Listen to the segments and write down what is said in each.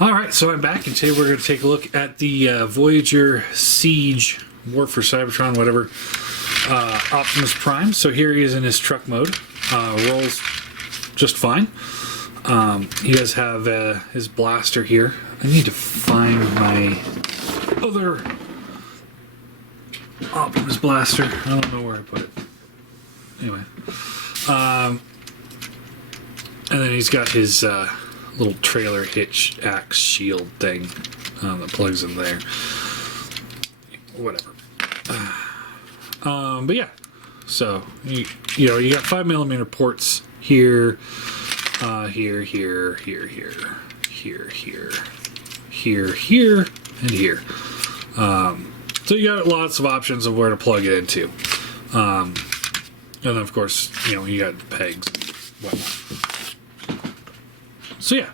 Alright, so I'm back, and today we're going to take a look at the Voyager Siege, War for Cybertron, whatever, Optimus Prime. So here he is in his truck mode. Rolls just fine. He does have his blaster here. I need to find my other Optimus blaster. I don't know where I put it. Anyway. And then he's got his little trailer hitch axe shield thing that plugs in there. Whatever. But yeah. So, you got 5mm ports here, here, here, and here. So you got lots of options of where to plug it into. And then, of course, you got pegs and whatnot. So yeah,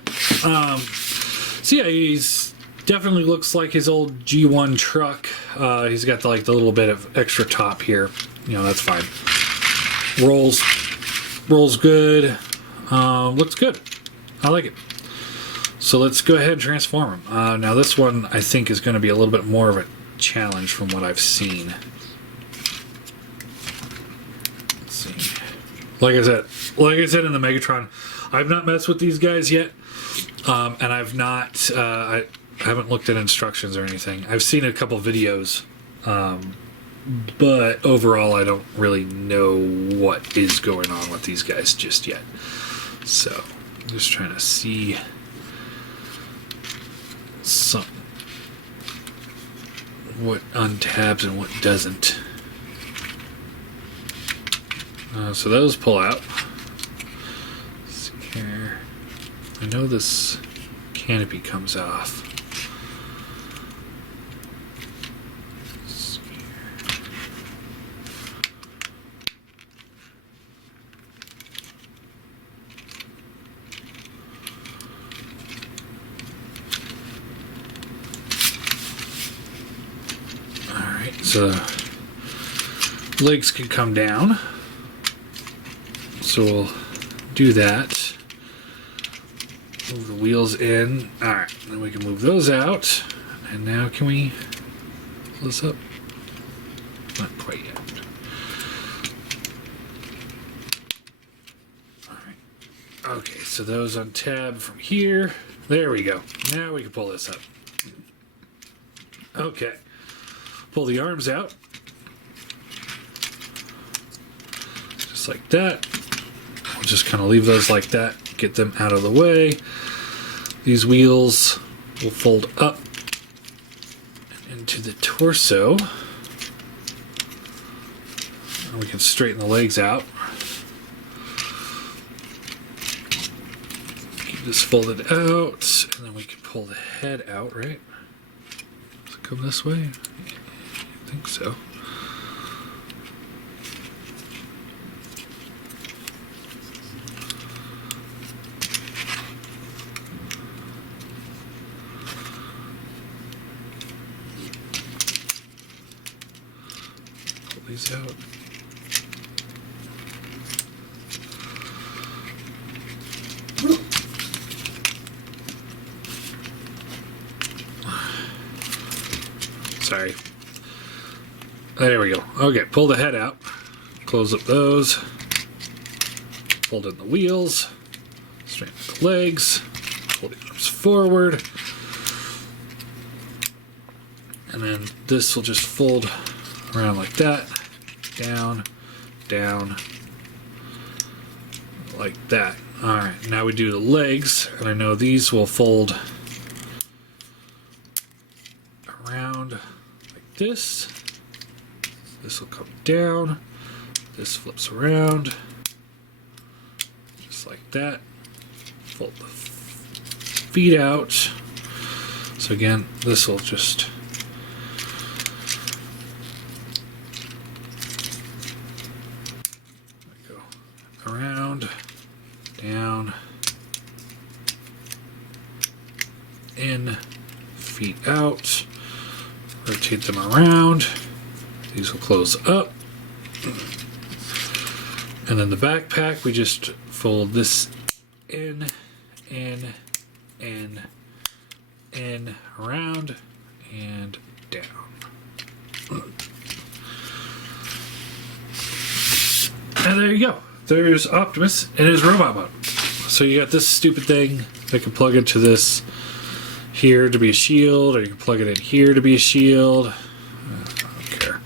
he's definitely looks like his old G1 truck. He's got the little bit of extra top here. That's fine. Rolls good. Looks good. I like it. So let's go ahead and transform him. Now this one I think is going to be a little bit more of a challenge from what I've seen. Let's see. Like I said in the Megatron, I've not messed with these guys yet, and I've not. I haven't looked at instructions or anything. I've seen a couple videos, but overall, I don't really know what is going on with these guys just yet. So, I'm just trying to see something. What untabs and what doesn't. So those pull out. Here. I know this canopy comes off. Alright, so legs can come down. So we'll do that. Move the wheels in. Alright, then we can move those out. And now can we pull this up? Not quite yet. Alright. Okay, so those on tab from here. There we go. Now we can pull this up. Okay. Pull the arms out. Just like that. We'll just kind of leave those like that. Get them out of the way. These wheels will fold up into the torso. And we can straighten the legs out. Keep this folded out, and then we can pull the head out, right? Does it come this way? I think so. These out. Sorry. There we go. Okay, pull the head out. Close up those. Fold in the wheels. Straighten the legs. Pull the arms forward. And then this will just fold around like that. Down, down, like that. Alright, now we do the legs, and I know these will fold around like this. This will come down. This flips around. Just like that. Fold the feet out. So again, this will just around, down, in, feet out, rotate them around, these will close up, and then the backpack, we just fold this in, in, around, and down. And there you go. There's Optimus in his robot mode. So you got this stupid thing that can plug into this here to be a shield, or you can plug it in here to be a shield. I don't care.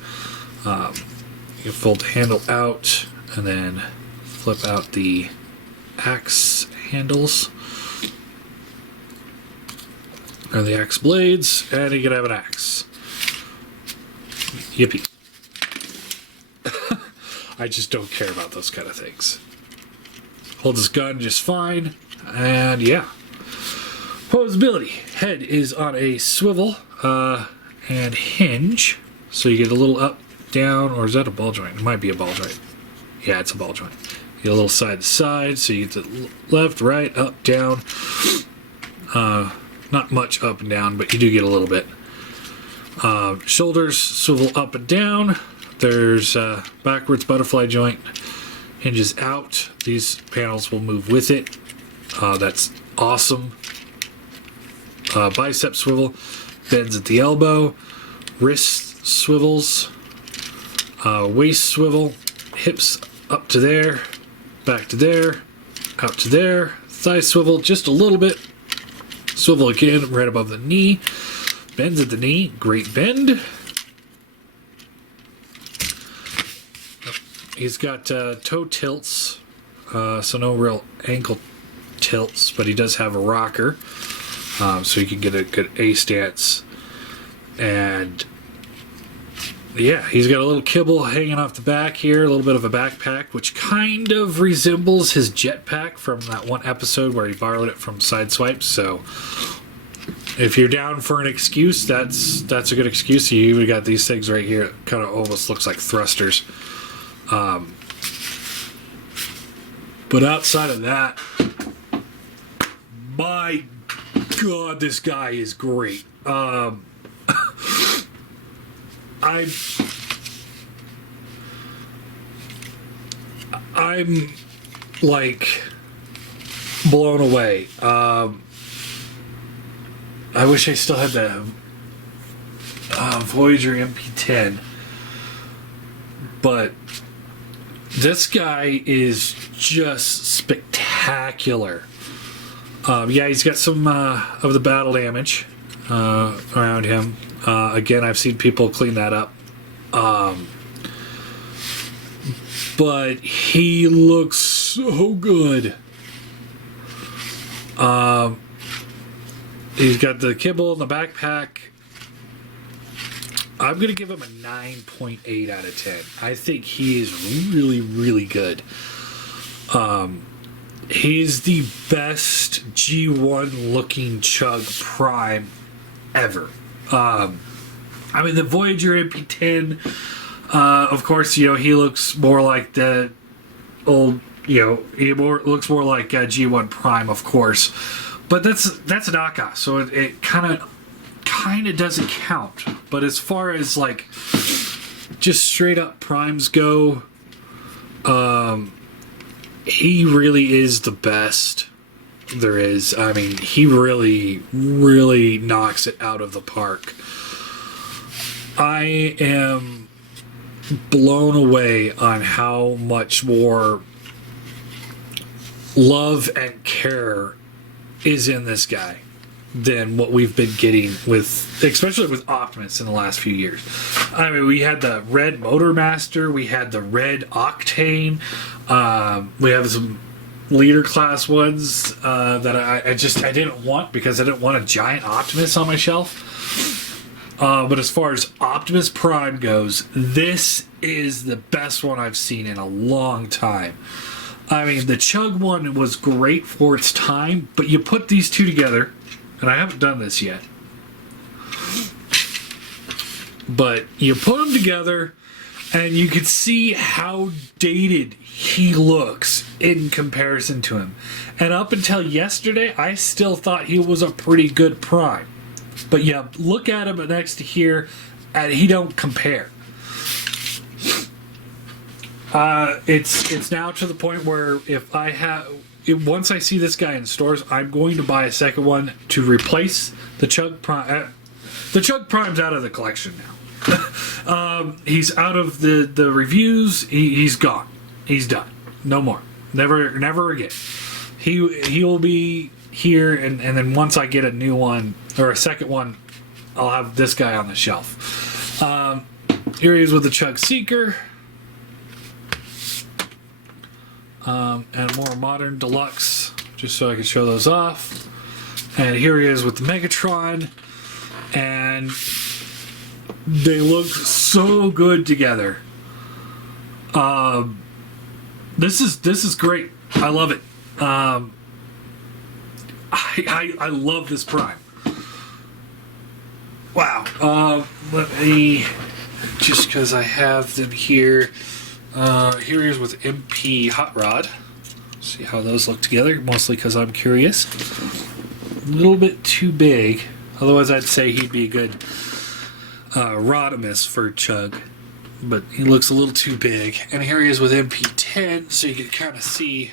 You can fold the handle out and then flip out the axe handles, or the axe blades, and you can have an axe. Yippee. I just don't care about those kind of things. Hold this gun just fine, and yeah. Posability. Head is on a swivel and hinge, so you get a little up, down, or is that a ball joint? It might be a ball joint. Yeah, it's a ball joint. You get a little side to side, so you get the left, right, up, down. Not much up and down, but you do get a little bit. Shoulders swivel up and down. There's backwards butterfly joint. Hinges out. These panels will move with it. That's awesome. Bicep swivel. Bends at the elbow. Wrist swivels. Waist swivel. Hips up to there. Back to there. Out to there. Thigh swivel just a little bit. Swivel again right above the knee. Bends at the knee. Great bend. He's got toe tilts, so no real ankle tilts, but he does have a rocker, so you can get a good A stance. And yeah, he's got a little kibble hanging off the back here, a little bit of a backpack, which kind of resembles his jetpack from that one episode where he borrowed it from Sideswipe. So if you're down for an excuse, that's a good excuse. You even got these things right here. It kind of almost looks like thrusters. But outside of that, my God, this guy is great. I'm like blown away. I wish I still had the Voyager MP10, but this guy is just spectacular. Yeah, he's got some of the battle damage around him. Again, I've seen people clean that up. But he looks so good. He's got the kibble and the backpack. I'm going to give him a 9.8 out of 10. I think he is really, really good. He's the best G1 looking Chug Prime ever. I mean, the Voyager MP10, of course, you know, he looks more like the old, you know, he looks more like G1 Prime, of course. But that's a knockoff, so it kind of doesn't count. But as far as like just straight up primes go, he really is the best there is. I mean, he really, really knocks it out of the park. I am blown away on how much more love and care is in this guy than what we've been getting with, especially with Optimus in the last few years. I mean, we had the red Motormaster, we had the red Octane, we have some leader class ones that I didn't want because I didn't want a giant Optimus on my shelf. But as far as Optimus Prime goes, this is the best one I've seen in a long time. I mean, the Chug one was great for its time, but you put these two together, and I haven't done this yet, but you put them together, and you can see how dated he looks in comparison to him. And up until yesterday, I still thought he was a pretty good Prime. But yeah, look at him next to here, and he don't compare. It's now to the point where if I have once I see this guy in stores, I'm going to buy a second one to replace the Chug Prime. The Chug Prime's out of the collection now. He's out of the reviews. He's gone. He's done. No more. Never again. He will be here, and then once I get a new one or a second one, I'll have this guy on the shelf. Here he is with the Chug Seeker. And more modern deluxe, just so I can show those off. And here he is with the Megatron, and they look so good together. This is great. I love it. I love this Prime. Wow. Let me, just because I have them here. Here he is with MP Hot Rod. See how those look together, mostly because I'm curious. A little bit too big. Otherwise, I'd say he'd be a good Rodimus for Chug. But he looks a little too big. And here he is with MP10, so you can kind of see.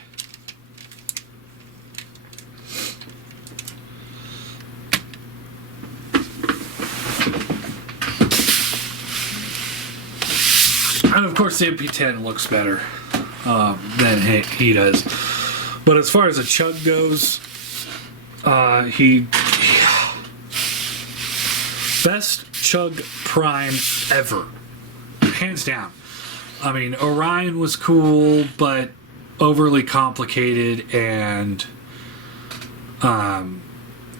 And of course, the MP10 looks better than he does. But as far as a Chug goes, he best Chug Prime ever, hands down. I mean, Orion was cool, but overly complicated and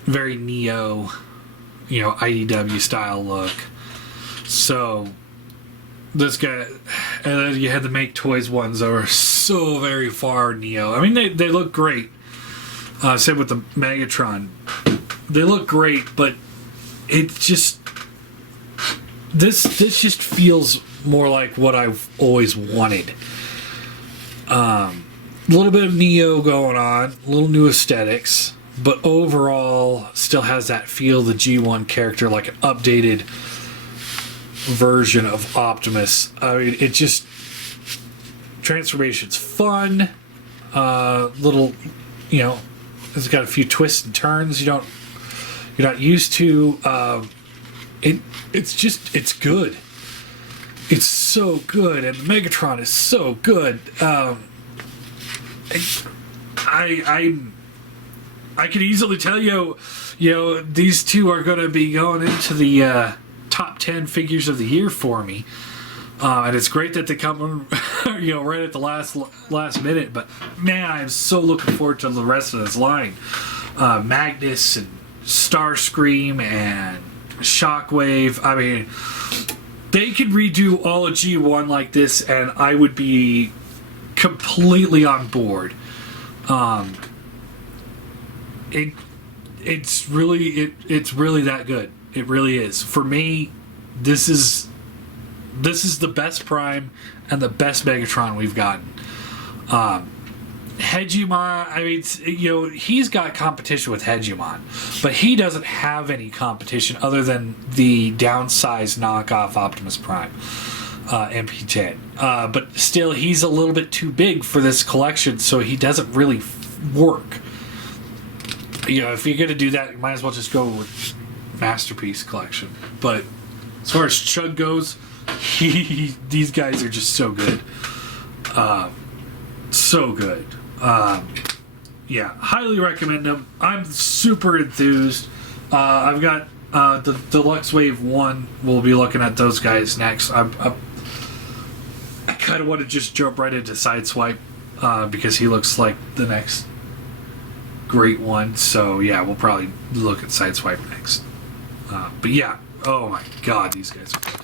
very Neo, IDW style look. So this guy, and then you had the Make Toys ones that were so very far Neo. I mean, they look great. Same with the Megatron. They look great, but it just this just feels more like what I've always wanted. A little bit of Neo going on, a little new aesthetics, but overall still has that feel of the G1 character, like an updated version of Optimus. I mean, it just, transformation's fun. Little, it's got a few twists and turns you're not used to. It's good. It's so good, and Megatron is so good. I could easily tell you, these two are going to be going into the top 10 figures of the year for me. And it's great that they come, right at the last minute. But man, I'm so looking forward to the rest of this line. Magnus and Starscream and Shockwave. I mean, they could redo all of G1 like this, and I would be completely on board. It's really that good. It really is. For me, this is the best Prime and the best Megatron we've gotten. Hegemon, I mean, he's got competition with Hegemon, but he doesn't have any competition other than the downsized knockoff Optimus Prime, MP10. But still, he's a little bit too big for this collection, so he doesn't really work. If you're going to do that, you might as well just go with Masterpiece Collection. But as far as Chug goes, these guys are just so good. So good. Highly recommend them. I'm super enthused. I've got the Deluxe Wave 1. We'll be looking at those guys next. I kind of want to just jump right into Sideswipe because he looks like the next great one. So yeah, we'll probably look at Sideswipe next. But yeah, oh my god, these guys are good.